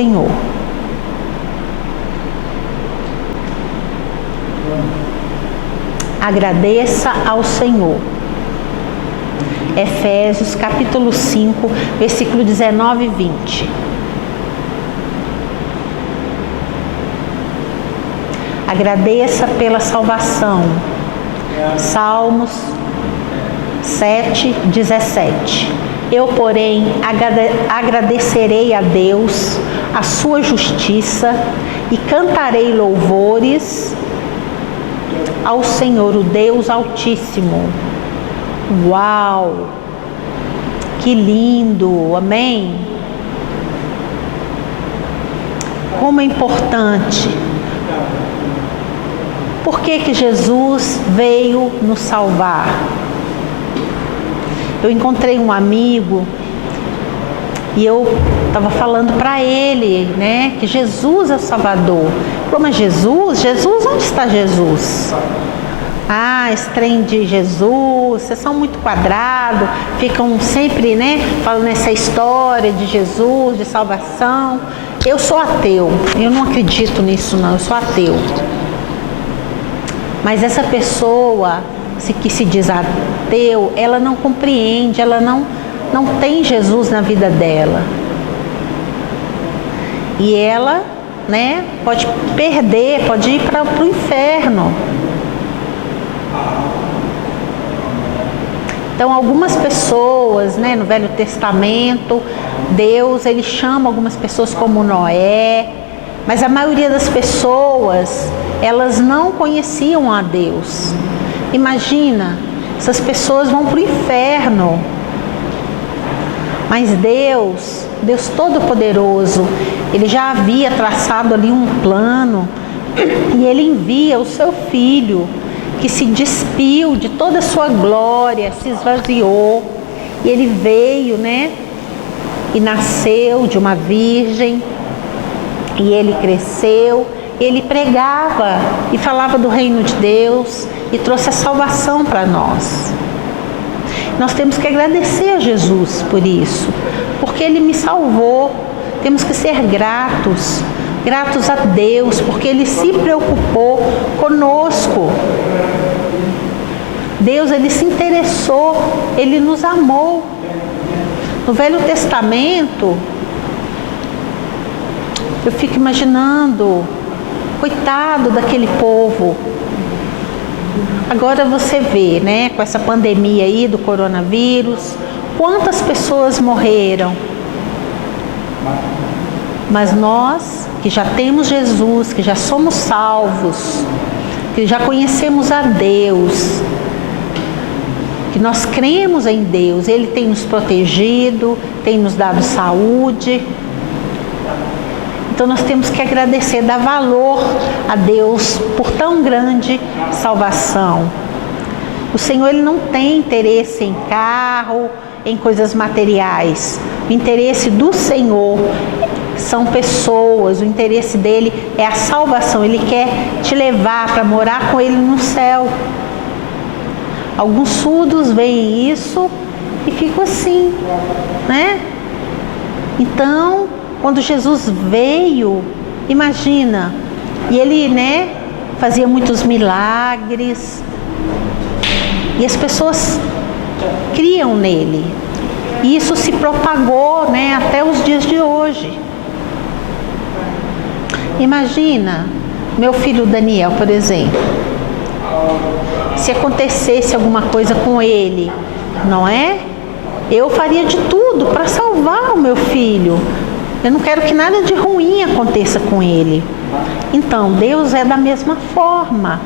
Senhor. Agradeça ao Senhor. Efésios capítulo 5, versículo 19 e 20. Agradeça pela salvação. Salmos 7, 17. Eu, porém, agradecerei a Deus a sua justiça e cantarei louvores ao Senhor, o Deus Altíssimo. Uau! Que lindo! Amém? Como é importante. Por que Jesus veio nos salvar? Eu encontrei um amigo e eu estava falando para ele, né, que Jesus é o Salvador. Falou, mas Jesus, onde está Jesus? Ah, esse trem de Jesus, vocês são muito quadrados, ficam sempre, né, falando essa história de Jesus, de salvação. Eu sou ateu, eu não acredito nisso não, eu sou ateu. Mas essa pessoa que se diz ateu, ela não compreende, ela não tem Jesus na vida dela. E ela, né, pode perder, pode ir para o inferno. Então, algumas pessoas, né, no Velho Testamento, Deus, ele chama algumas pessoas como Noé, mas a maioria das pessoas, elas não conheciam a Deus. Imagina, essas pessoas vão para o inferno. Mas Deus Todo-Poderoso, ele já havia traçado ali um plano e ele envia o seu Filho, que se despiu de toda a sua glória, se esvaziou, e ele veio, né, e nasceu de uma virgem, e ele cresceu, ele pregava e falava do reino de Deus e trouxe a salvação para nós. Nós temos que agradecer a Jesus por isso, porque ele me salvou. Temos que ser gratos a Deus, porque ele se preocupou conosco. Deus, ele se interessou, ele nos amou. No Velho Testamento, eu fico imaginando, coitado daquele povo. Agora você vê, né, com essa pandemia aí do coronavírus, quantas pessoas morreram. Mas nós, que já temos Jesus, que já somos salvos, que já conhecemos a Deus, que nós cremos em Deus, Ele tem nos protegido, tem nos dado saúde. Então nós temos que agradecer, dar valor a Deus por tão grande salvação. O Senhor, ele não tem interesse em carro, em coisas materiais. O interesse do Senhor são pessoas, o interesse dele é a salvação. Ele quer te levar para morar com ele no céu. Alguns surdos veem isso e ficam assim, né? Então, quando Jesus veio, imagina, e ele, né, fazia muitos milagres, e as pessoas criam nele, e isso se propagou, né, até os dias de hoje. Imagina, meu filho Daniel, por exemplo, se acontecesse alguma coisa com ele, não é? Eu faria de tudo para salvar o meu filho. Eu não quero que nada de ruim aconteça com ele. Então, Deus é da mesma forma.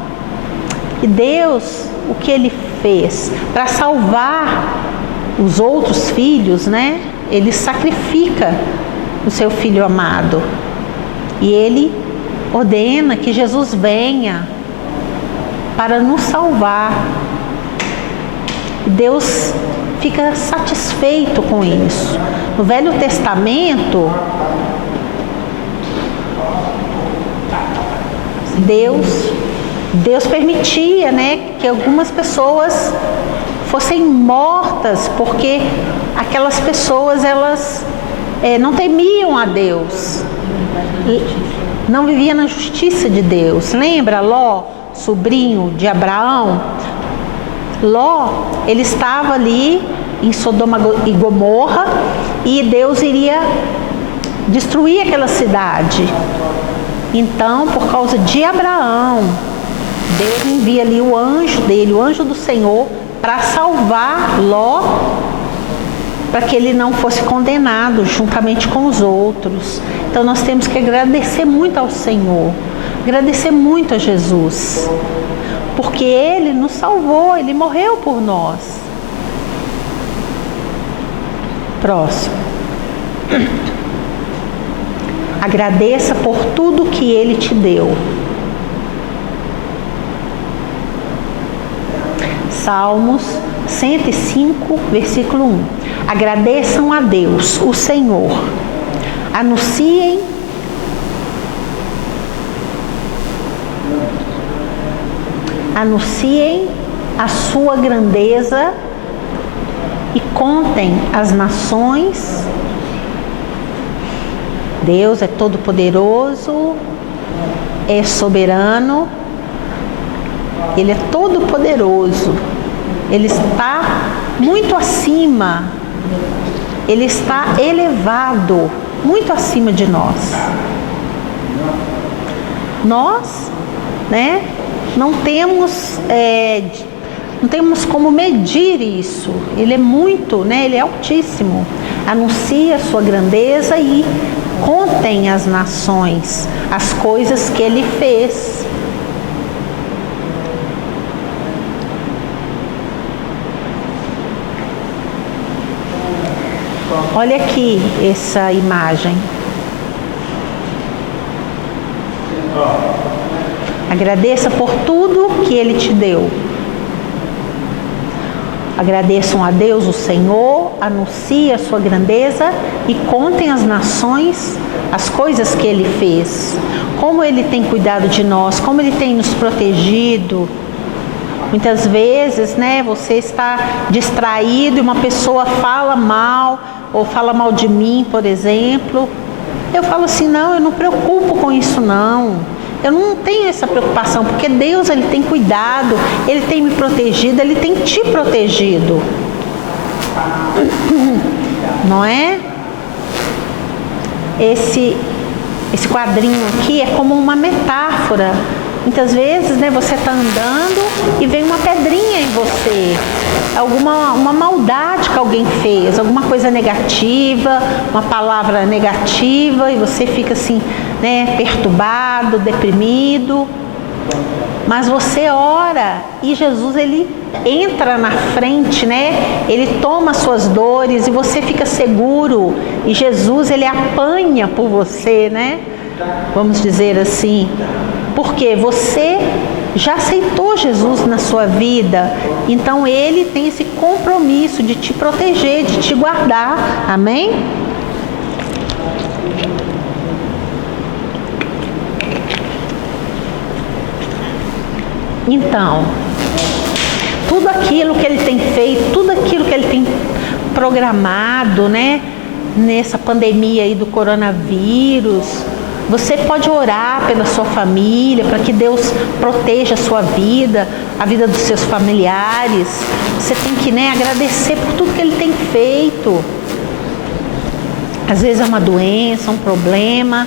E Deus, o que Ele fez? Para salvar os outros filhos, né? Ele sacrifica o seu Filho amado. E Ele ordena que Jesus venha para nos salvar. Deus fica satisfeito com isso. No Velho Testamento, Deus permitia, né, que algumas pessoas fossem mortas, porque aquelas pessoas, elas não temiam a Deus. não vivia na justiça de Deus. Lembra Ló, sobrinho de Abraão? Ló, ele estava ali em Sodoma e Gomorra e Deus iria destruir aquela cidade. Então, por causa de Abraão, Deus envia ali o anjo dele, o anjo do Senhor, para salvar Ló, para que ele não fosse condenado juntamente com os outros. Então nós temos que agradecer muito ao Senhor, agradecer muito a Jesus, porque Ele nos salvou, Ele morreu por nós. Próximo. Agradeça por tudo que Ele te deu. Salmos 105, versículo 1. Agradeçam a Deus, o Senhor. Anunciem a sua grandeza e contem as nações. Deus é todo-poderoso, é soberano, Ele é todo-poderoso, Ele está muito acima, Ele está elevado, muito acima de nós. Nós, não temos como medir isso. Ele é muito, Ele é altíssimo. Anuncie a sua grandeza e contem as nações as coisas que Ele fez. Olha aqui essa imagem. Agradeça por tudo que Ele te deu. Agradeçam a Deus, o Senhor, anuncie a sua grandeza e contem às nações as coisas que Ele fez. Como Ele tem cuidado de nós, como Ele tem nos protegido. Muitas vezes, você está distraído e uma pessoa fala mal, ou fala mal de mim, por exemplo. Eu falo assim, não, eu não me preocupo com isso não. Eu não tenho essa preocupação, porque Deus, Ele tem cuidado, Ele tem me protegido, Ele tem te protegido. Não é? Esse quadrinho aqui é como uma metáfora. Muitas vezes, você está andando e vem uma pedrinha em você, uma maldade que alguém fez, alguma coisa negativa, uma palavra negativa, e você fica assim, perturbado, deprimido. Mas você ora e Jesus, Ele entra na frente, Ele toma as suas dores e você fica seguro. E Jesus, Ele apanha por você, Vamos dizer assim. Porque você já aceitou Jesus na sua vida, então Ele tem esse compromisso de te proteger, de te guardar. Amém? Então, tudo aquilo que Ele tem feito, tudo aquilo que Ele tem programado, nessa pandemia aí do coronavírus, você pode orar pela sua família, para que Deus proteja a sua vida, a vida dos seus familiares. Você tem que agradecer por tudo que Ele tem feito. Às vezes é uma doença, um problema,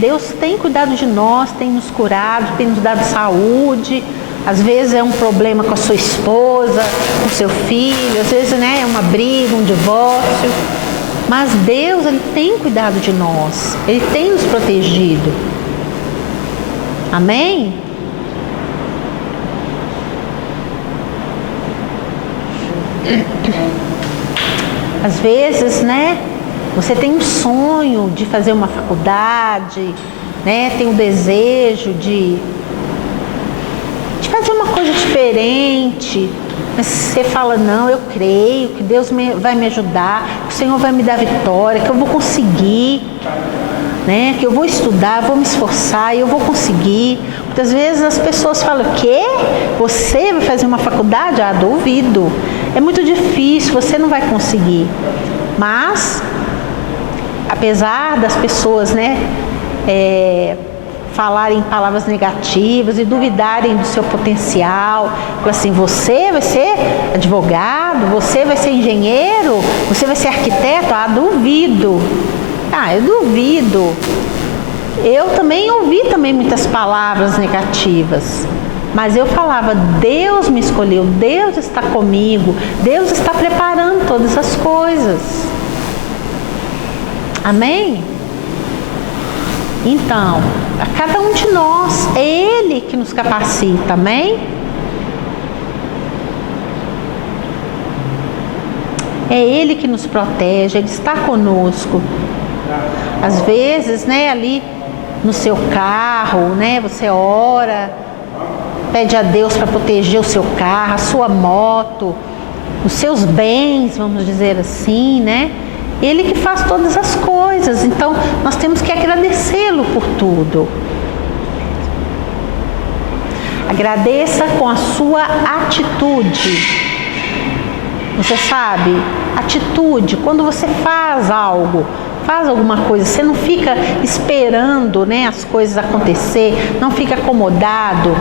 Deus tem cuidado de nós, tem nos curado, tem nos dado saúde. Às vezes é um problema com a sua esposa, com o seu filho, às vezes é uma briga, um divórcio. Mas Deus, Ele tem cuidado de nós, Ele tem nos protegido. Amém? Às vezes, você tem um sonho de fazer uma faculdade, tem um desejo de fazer uma coisa diferente. Mas você fala, não, eu creio que Deus vai me ajudar, que o Senhor vai me dar vitória, que eu vou conseguir, que eu vou estudar, vou me esforçar e eu vou conseguir. Muitas vezes as pessoas falam, o quê? Você vai fazer uma faculdade? Ah, duvido. É muito difícil, você não vai conseguir. Mas apesar das pessoas, né, falarem palavras negativas e duvidarem do seu potencial, falar assim, você vai ser advogado, você vai ser engenheiro, você vai ser arquiteto, duvido, eu duvido. Eu também ouvi muitas palavras negativas, mas eu falava, Deus me escolheu, Deus está comigo, Deus está preparando todas as coisas. Amém? Então, a cada um de nós, é Ele que nos capacita, amém? É Ele que nos protege, Ele está conosco. Às vezes, né, ali no seu carro, né, você ora, pede a Deus para proteger o seu carro, a sua moto, os seus bens, vamos dizer assim, né? Ele que faz todas as coisas, então nós temos que agradecê-lo por tudo. Agradeça com a sua atitude. Você sabe, atitude, quando você faz algo, faz alguma coisa, você não fica esperando, né, as coisas acontecer, não fica acomodado,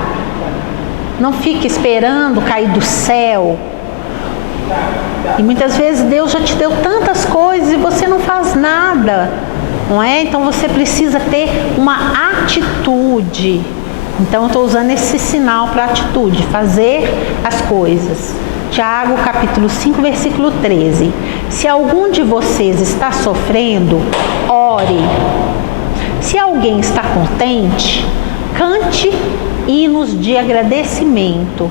não fica esperando cair do céu. E muitas vezes Deus já te deu tantas coisas e você não faz nada, não é? Então você precisa ter uma atitude. Então eu estou usando esse sinal para atitude, fazer as coisas. Tiago capítulo 5, versículo 13. Se algum de vocês está sofrendo, ore. Se alguém está contente, cante hinos de agradecimento.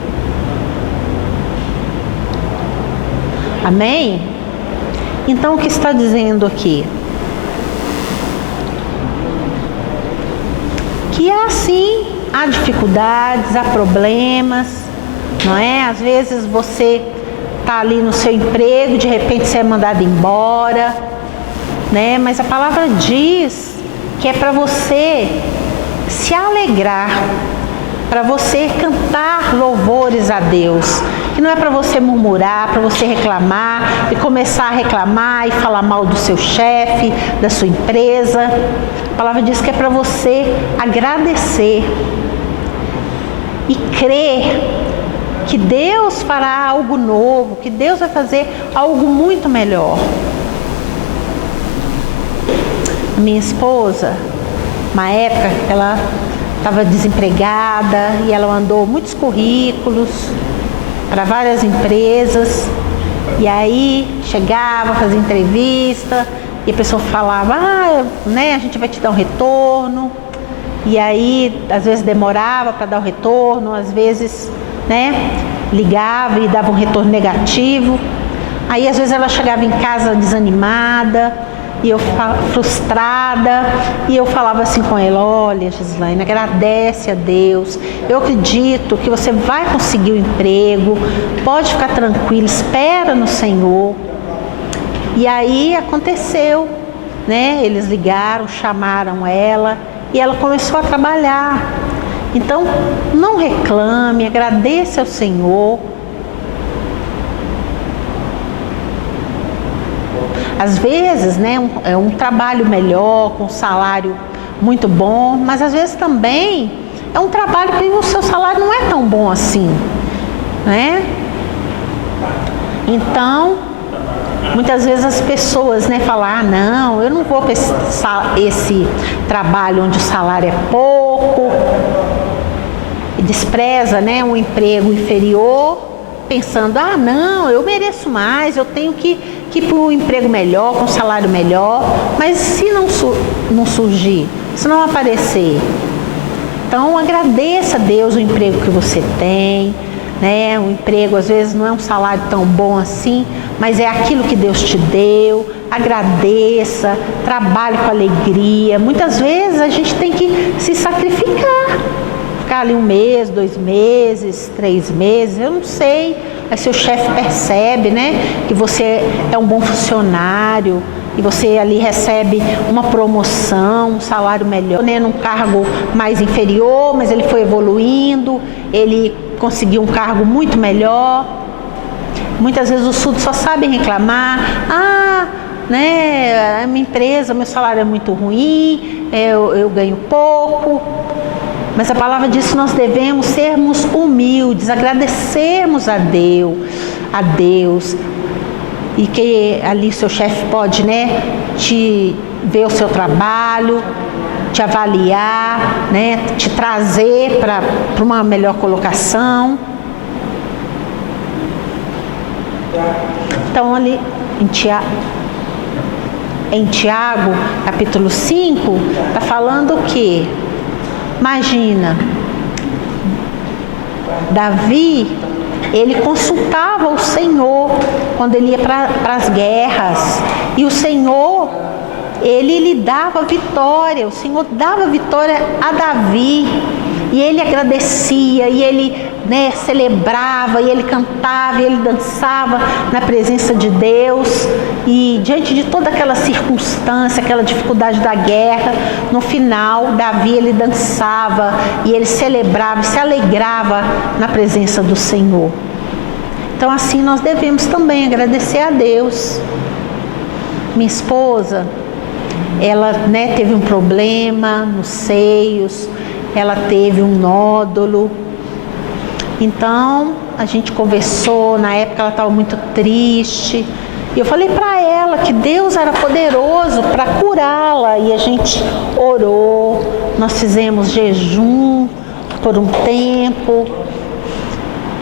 Amém? Então o que está dizendo aqui? Que assim, há dificuldades, há problemas, não é? Às vezes você está ali no seu emprego, de repente você é mandado embora, né? Mas a palavra diz que é para você se alegrar, para você cantar louvores a Deus, que não é para você murmurar, para você reclamar e começar a reclamar e falar mal do seu chefe, da sua empresa. A palavra diz que é para você agradecer e crer que Deus fará algo novo, que Deus vai fazer algo muito melhor. Minha esposa, uma época, ela estava desempregada e ela mandou muitos currículos para várias empresas, e aí chegava, fazia entrevista e a pessoa falava, né, a gente vai te dar um retorno, e aí às vezes demorava para dar o retorno, às vezes, né, ligava e dava um retorno negativo. Aí às vezes ela chegava em casa desanimada, e eu frustrada, e eu falava assim com ela, olha, Gislaine, agradece a Deus, eu acredito que você vai conseguir o emprego, pode ficar tranquila, espera no Senhor. E aí aconteceu, né? Eles ligaram, chamaram ela, e ela começou a trabalhar. Então, não reclame, agradeça ao Senhor. Às vezes, né, é um trabalho melhor, com um salário muito bom, mas às vezes também é um trabalho que o seu salário não é tão bom assim, né? Então, muitas vezes as pessoas, né, falam, não, eu não vou para esse trabalho onde o salário é pouco, e despreza, né, um emprego inferior, pensando, não, eu mereço mais, eu tenho que ir para um emprego melhor, com um salário melhor. Mas se não surgir, se não aparecer, então agradeça a Deus o emprego que você tem, né? O emprego às vezes não é um salário tão bom assim, mas é aquilo que Deus te deu. Agradeça, trabalhe com alegria. Muitas vezes a gente tem que se sacrificar, ficar ali 1 mês, 2 meses, 3 meses, eu não sei. Aí seu chefe percebe, né, que você é um bom funcionário e você ali recebe uma promoção, um salário melhor, né, num cargo mais inferior, mas ele foi evoluindo, ele conseguiu um cargo muito melhor. Muitas vezes os surdos só sabem reclamar, né, a minha empresa, meu salário é muito ruim, eu ganho pouco. Mas a palavra diz que nós devemos sermos humildes, agradecermos a Deus, e que ali seu chefe pode, né, te ver o seu trabalho, te avaliar, né, te trazer para uma melhor colocação. Então ali em Tiago, capítulo 5, está falando o quê? Imagina, Davi, ele consultava o Senhor quando ele ia para as guerras, e o Senhor, ele lhe dava vitória, o Senhor dava vitória a Davi, e ele agradecia, e ele, né, celebrava, e ele cantava, e ele dançava na presença de Deus. E diante de toda aquela circunstância, aquela dificuldade da guerra, no final, Davi, ele dançava, e ele celebrava, se alegrava na presença do Senhor. Então assim nós devemos também agradecer a Deus. Minha esposa, ela, né, teve um problema nos seios, ela teve um nódulo. Então a gente conversou, na época ela estava muito triste, e eu falei para ela que Deus era poderoso para curá-la, e a gente orou, nós fizemos jejum por um tempo,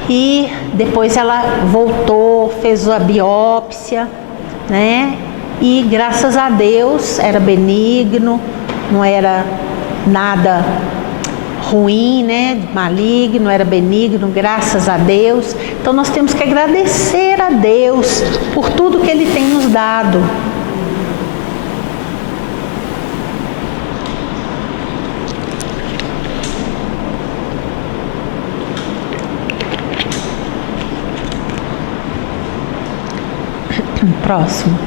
e depois ela voltou, fez a biópsia, né? E graças a Deus era benigno, não era nada ruim, né, maligno, era benigno, graças a Deus. Então nós temos que agradecer a Deus por tudo que Ele tem nos dado. Próximo.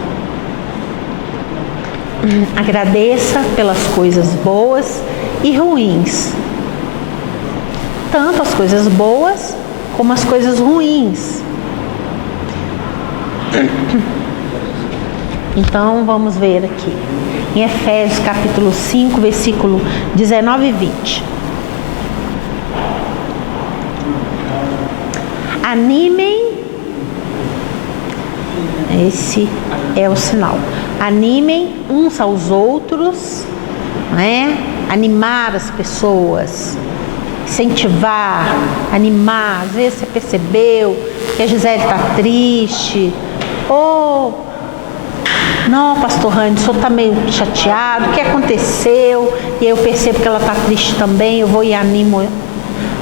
Agradeça pelas coisas boas e ruins, tanto as coisas boas como as coisas ruins. Então vamos ver aqui em Efésios capítulo 5, versículo 19 e 20. Animem, esse é o sinal, animem uns aos outros, né? Animar as pessoas, incentivar, animar. Às vezes você percebeu que a Gisele está triste, ou não, pastor Rani, o senhor está meio chateado, o que aconteceu? E eu percebo que ela está triste também, eu vou e animo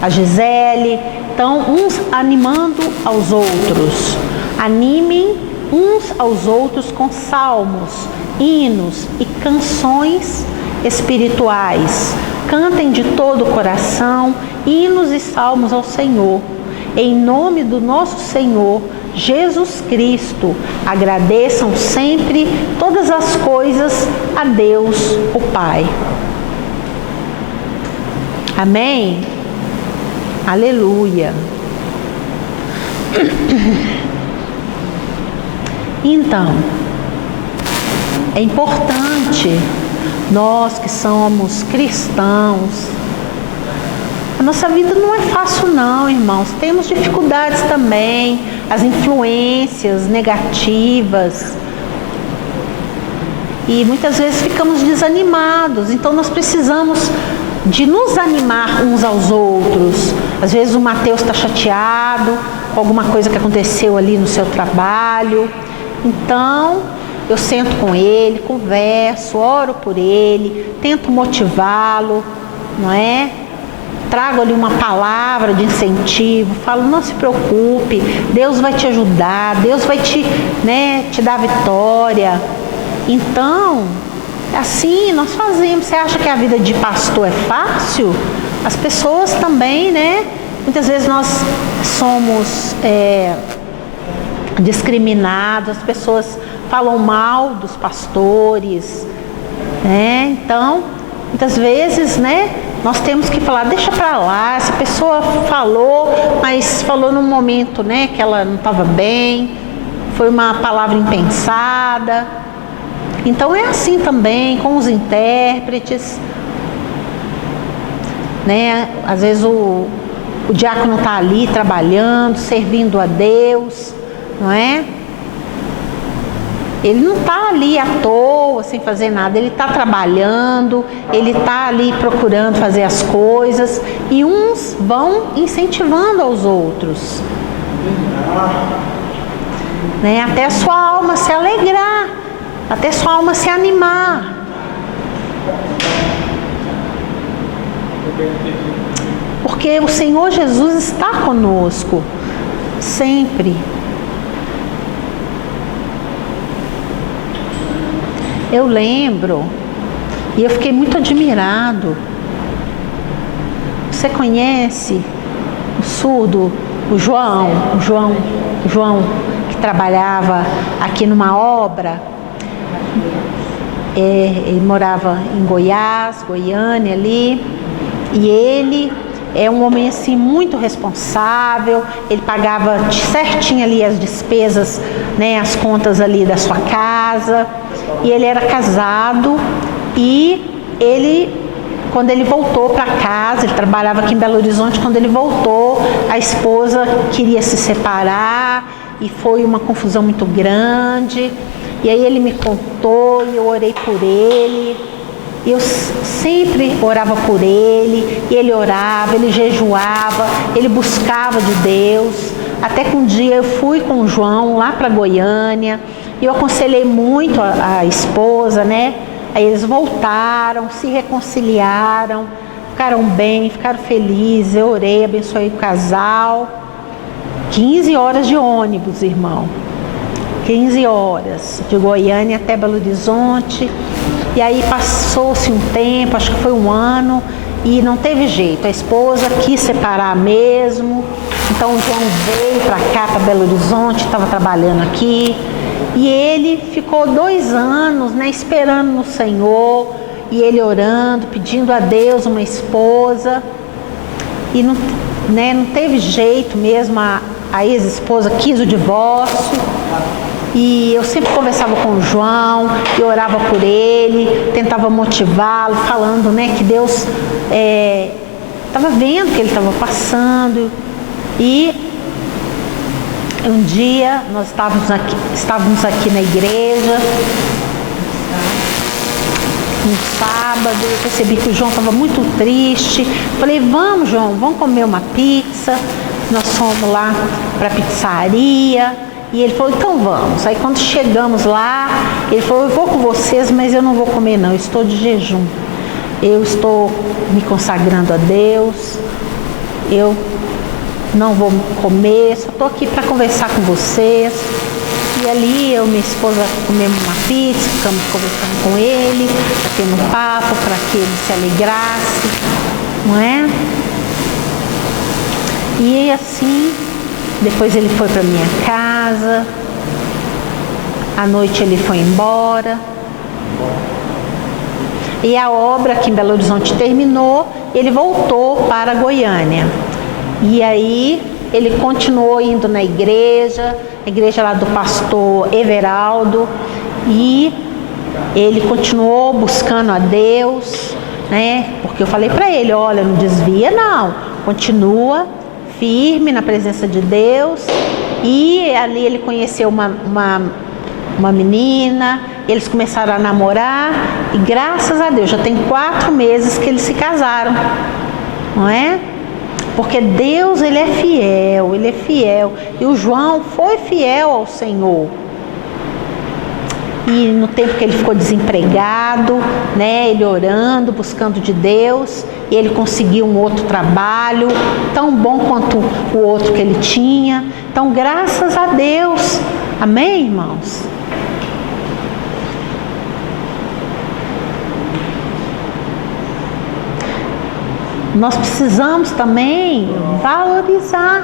a Gisele. Então, uns animando aos outros. Animem uns aos outros com salmos, hinos e canções espirituais. Cantem de todo o coração hinos e salmos ao Senhor, em nome do nosso Senhor Jesus Cristo. Agradeçam sempre todas as coisas a Deus, o Pai. Amém? Aleluia. Então, é importante nós que somos cristãos, a nossa vida não é fácil não, irmãos. Temos dificuldades também, as influências negativas, e muitas vezes ficamos desanimados. Então nós precisamos de nos animar uns aos outros. Às vezes o Mateus está chateado com alguma coisa que aconteceu ali no seu trabalho. Então eu sento com ele, converso, oro por ele, tento motivá-lo, não é? Trago ali uma palavra de incentivo, falo, não se preocupe, Deus vai te ajudar, Deus vai te dar vitória. Então, assim nós fazemos. Você acha que a vida de pastor é fácil? As pessoas também, né? Muitas vezes nós somos discriminados, as pessoas falam mal dos pastores, né? Então, muitas vezes, né, nós temos que falar, deixa pra lá, essa pessoa falou, mas falou num momento, né, que ela não estava bem, foi uma palavra impensada. Então é assim também com os intérpretes, né? Às vezes o diácono está ali trabalhando, servindo a Deus, não é? Ele não está ali à toa, sem fazer nada, ele está trabalhando, ele está ali procurando fazer as coisas, e uns vão incentivando aos outros, né? Até a sua alma se alegrar, até a sua alma se animar. Porque o Senhor Jesus está conosco, sempre. Eu lembro, e eu fiquei muito admirado. Você conhece o surdo, o João, que trabalhava aqui numa obra? Ele morava em Goiás, Goiânia ali, e ele é um homem assim muito responsável. Ele pagava certinho ali as despesas, né, as contas ali da sua casa. E ele era casado, e quando ele voltou para casa, ele trabalhava aqui em Belo Horizonte, quando ele voltou, a esposa queria se separar e foi uma confusão muito grande. E aí ele me contou e eu orei por ele. Eu sempre orava por ele, e ele orava, ele jejuava, ele buscava de Deus. Até que um dia eu fui com o João lá para Goiânia, e eu aconselhei muito a esposa, né? Aí eles voltaram, se reconciliaram, ficaram bem, ficaram felizes. Eu orei, abençoei o casal. 15 horas de ônibus, irmão. 15 horas, de Goiânia até Belo Horizonte. E aí passou-se um tempo, acho que foi um ano, e não teve jeito. A esposa quis separar mesmo. Então o João veio para cá, para Belo Horizonte, estava trabalhando aqui. E ele ficou 2 anos, né, esperando no Senhor, e ele orando, pedindo a Deus uma esposa. E não, né, não teve jeito mesmo, a ex-esposa quis o divórcio. E eu sempre conversava com o João, e orava por ele, tentava motivá-lo, falando, né, que Deus estava vendo o que ele estava passando. E um dia nós estávamos aqui na igreja, no sábado, eu percebi que o João estava muito triste. Falei, vamos, João, vamos comer uma pizza. Nós fomos lá para a pizzaria, e ele falou, então vamos. Aí quando chegamos lá, ele falou, eu vou com vocês, mas eu não vou comer não, eu estou de jejum. Eu estou me consagrando a Deus, eu não vou comer, só estou aqui para conversar com vocês. E ali eu e minha esposa comemos uma pizza, ficamos conversando com ele, batendo um papo para que ele se alegrasse, não é? E assim, depois ele foi para minha casa, à noite ele foi embora. E a obra aqui em Belo Horizonte terminou, ele voltou para Goiânia. E aí ele continuou indo na igreja, a igreja lá do pastor Everaldo, e ele continuou buscando a Deus, né? Porque eu falei para ele, olha, não desvia não, continua firme na presença de Deus. E ali ele conheceu uma menina, eles começaram a namorar, e graças a Deus, já tem 4 meses que eles se casaram, não é? Porque Deus, ele é fiel, e o João foi fiel ao Senhor. E no tempo que ele ficou desempregado, né, ele orando, buscando de Deus, e ele conseguiu um outro trabalho, tão bom quanto o outro que ele tinha. Então, graças a Deus, amém, irmãos? Nós precisamos também valorizar,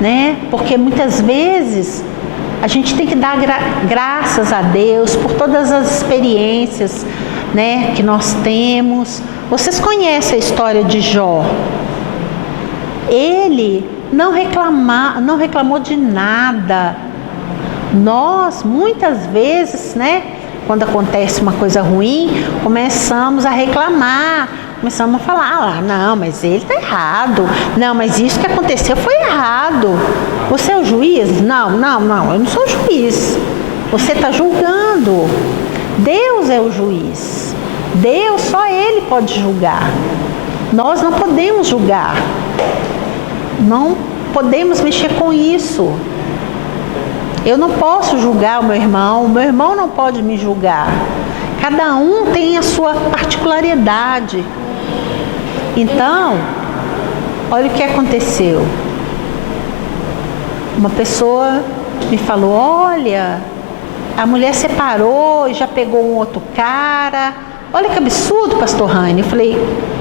né? Porque muitas vezes a gente tem que dar graças a Deus por todas as experiências, né, que nós temos. Vocês conhecem a história de Jó? Ele não reclamou de nada. Nós, muitas vezes, né, quando acontece uma coisa ruim, começamos a reclamar, começamos a falar, não, mas ele está errado, não, mas isso que aconteceu foi errado. Você é o juiz? Não, eu não sou juiz. Você está julgando. Deus é o juiz. Deus, só Ele pode julgar. Nós não podemos julgar. Não podemos mexer com isso. Eu não posso julgar o meu irmão não pode me julgar. Cada um tem a sua particularidade. Então, olha o que aconteceu. Uma pessoa me falou, olha, a mulher separou e já pegou um outro cara. Olha que absurdo, pastor Rani. Eu falei,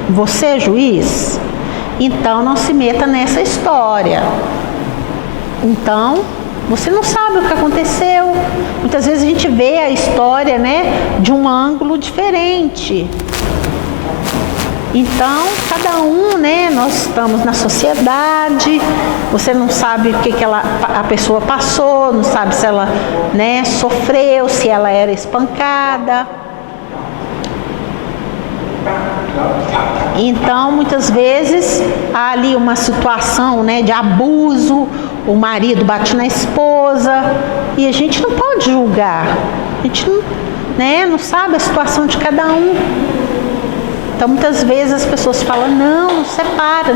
você é juiz? Então não se meta nessa história. Então, você não sabe o que aconteceu. Muitas vezes a gente vê a história, né, de um ângulo diferente. Então, cada um, né, nós estamos na sociedade, você não sabe o que a pessoa passou, não sabe se ela, né, sofreu, se ela era espancada. Então, muitas vezes, há ali uma situação, né, de abuso, o marido bate na esposa, e a gente não pode julgar, a gente não, né, não sabe a situação de cada um. Então, muitas vezes as pessoas falam, não separa,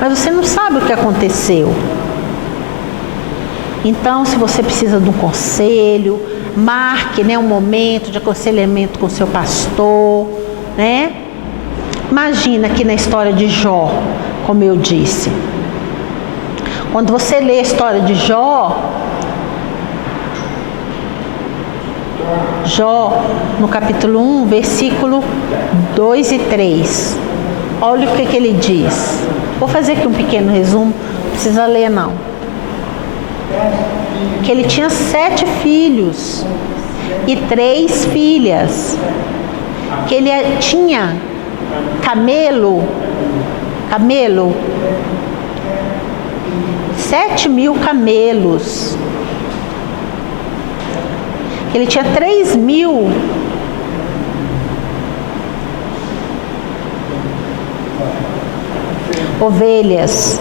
mas você não sabe o que aconteceu. Então, se você precisa de um conselho, marque, né, um momento de aconselhamento com o seu pastor, né? Imagina aqui na história de Jó, como eu disse. Quando você lê a história de Jó, no capítulo 1, versículo 2 e 3. Olha o que ele diz. Vou fazer aqui um pequeno resumo, não precisa ler não. Que ele tinha 7 filhos e 3 filhas. Que ele tinha camelo, 7.000 camelos. Ele tinha 3.000 ovelhas.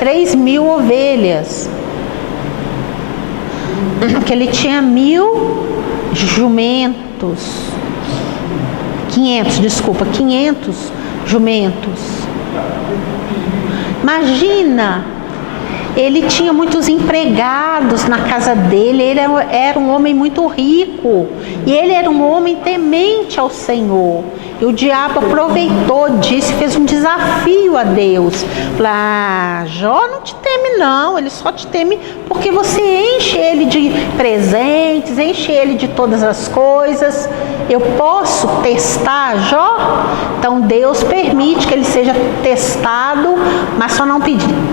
3.000 ovelhas. Que ele tinha 1.000 jumentos. 500 jumentos. Imagina, ele tinha muitos empregados na casa dele, ele era um homem muito rico, e ele era um homem temente ao Senhor. E o diabo aproveitou disso e fez um desafio a Deus. Falou, Jó não te teme não, ele só te teme porque você enche ele de presentes, enche ele de todas as coisas. Eu posso testar Jó? Então Deus permite que ele seja testado, mas só não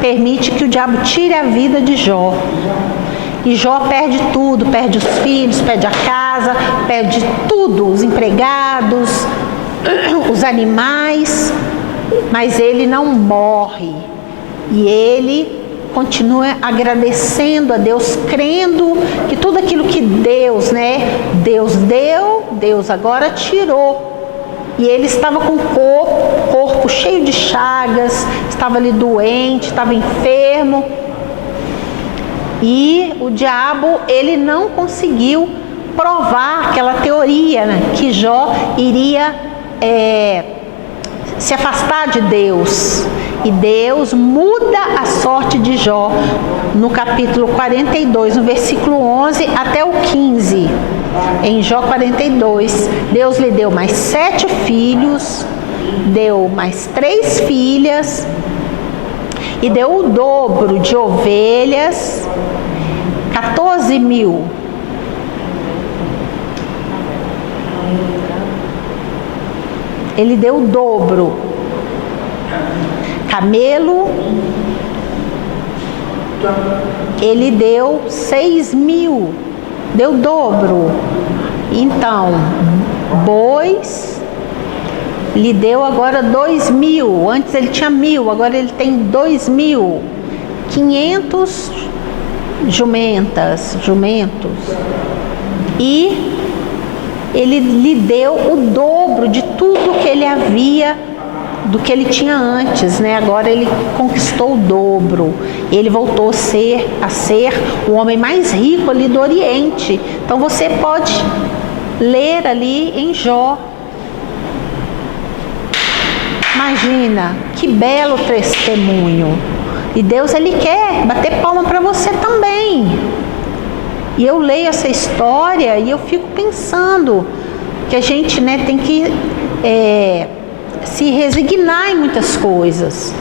permite que o diabo tire a vida de Jó. E Jó perde tudo, perde os filhos, perde a casa, perde tudo, os empregados, os animais, mas ele não morre. E ele continua agradecendo a Deus, crendo que tudo aquilo que Deus, né, Deus deu, Deus agora tirou. E ele estava com o corpo cheio de chagas, estava ali doente, estava enfermo. E o diabo, ele não conseguiu provar aquela teoria, né, que Jó iria se afastar de Deus. E Deus muda a sorte de Jó no capítulo 42, no versículo 11 até o 15. Em Jó 42, Deus lhe deu mais 7 filhos, deu mais 3 filhas, e deu o dobro de ovelhas, 14.000. Ele deu o dobro. Camelo, ele deu 6.000, deu o dobro. Então, bois, lhe deu agora 2.000. Antes ele tinha 1.000, agora ele tem 2.000. 500 jumentos, e ele lhe deu o dobro de tudo que ele havia, do que ele tinha antes, né? Agora ele conquistou o dobro. Ele voltou a ser o homem mais rico ali do Oriente. Então você pode ler ali em Jó. Imagina, que belo testemunho. E Deus, ele quer bater palma para você também. E eu leio essa história e eu fico pensando que a gente, né, tem que se resignar em muitas coisas.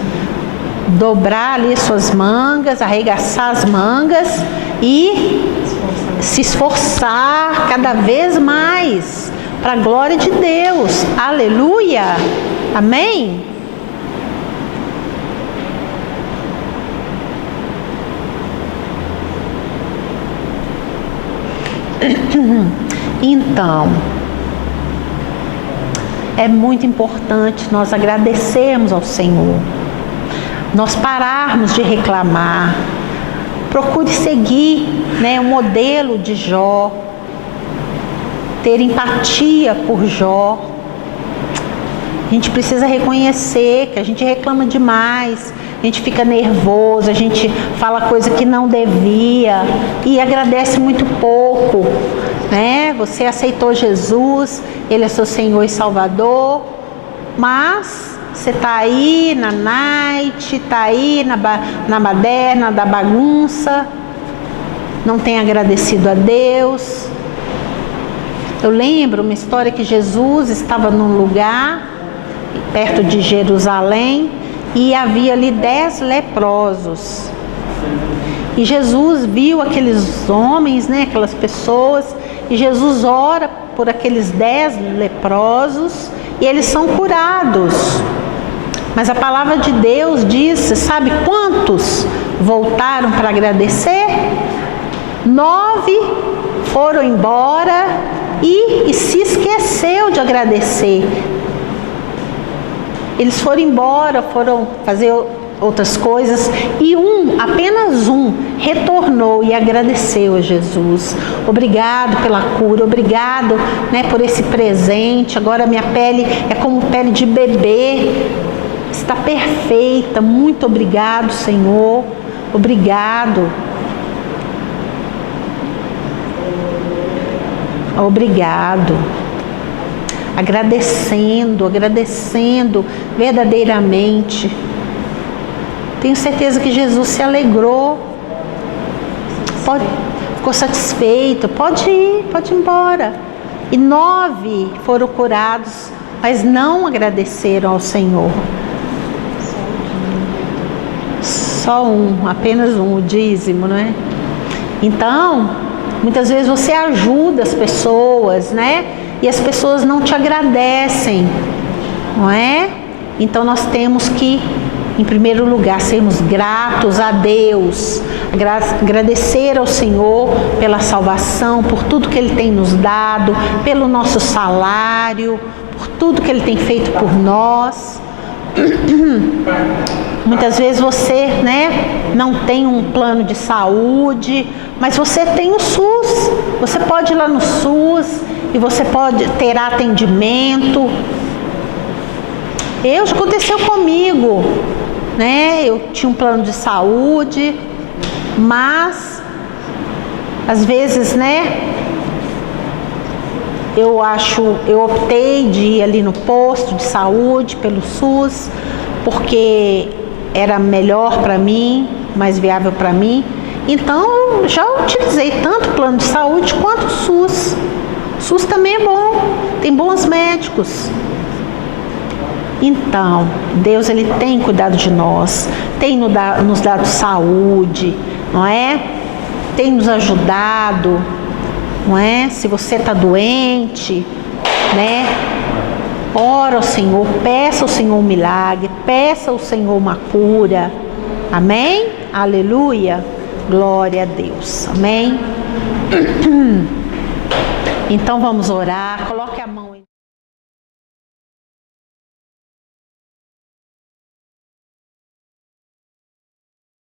Dobrar ali suas mangas, arregaçar as mangas e se esforçar cada vez mais para a glória de Deus. Aleluia! Amém? Então, é muito importante nós agradecermos ao Senhor, nós pararmos de reclamar. Procure seguir, né, o modelo de Jó, ter empatia por Jó. A gente precisa reconhecer que a gente reclama demais, a gente fica nervoso, a gente fala coisa que não devia e agradece muito pouco, né? Você aceitou Jesus, Ele é seu Senhor e Salvador, mas você está aí na night, está aí na baderna da bagunça, não tem agradecido a Deus. Eu lembro uma história que Jesus estava num lugar perto de Jerusalém e havia ali 10 leprosos. E Jesus viu aqueles homens, né, aquelas pessoas, e Jesus ora por aqueles 10 leprosos e eles são curados. Mas a palavra de Deus diz, sabe quantos voltaram para agradecer? 9 foram embora e se esqueceu de agradecer. Eles foram embora, foram fazer outras coisas e apenas um, retornou e agradeceu a Jesus. Obrigado pela cura, obrigado, né, por esse presente. Agora minha pele é como pele de bebê, está perfeita. Muito obrigado, Senhor. Obrigado. Obrigado. Agradecendo verdadeiramente. Tenho certeza que Jesus se alegrou, ficou satisfeito, pode ir embora. E 9 foram curados, mas não agradeceram ao Senhor. Só apenas o dízimo, não é? Então, muitas vezes você ajuda as pessoas, né? E as pessoas não te agradecem, não é? Então nós temos que, em primeiro lugar, sermos gratos a Deus, agradecer ao Senhor pela salvação, por tudo que Ele tem nos dado, pelo nosso salário, por tudo que Ele tem feito por nós. Muitas vezes você, né, não tem um plano de saúde, mas você tem o SUS. Você pode ir lá no SUS e você pode ter atendimento. Já aconteceu comigo, né? Eu tinha um plano de saúde, mas às vezes, né, eu optei de ir ali no posto de saúde pelo SUS, porque era melhor para mim, mais viável para mim. Então, já utilizei tanto o plano de saúde quanto o SUS. O SUS também é bom, tem bons médicos. Então, Deus, Ele tem cuidado de nós, tem nos dado saúde, não é? Tem nos ajudado, não é? Se você está doente, né? Ora ao Senhor, peça ao Senhor um milagre, peça ao Senhor uma cura. Amém? Aleluia. Glória a Deus. Amém? Então vamos orar. Coloque a mão.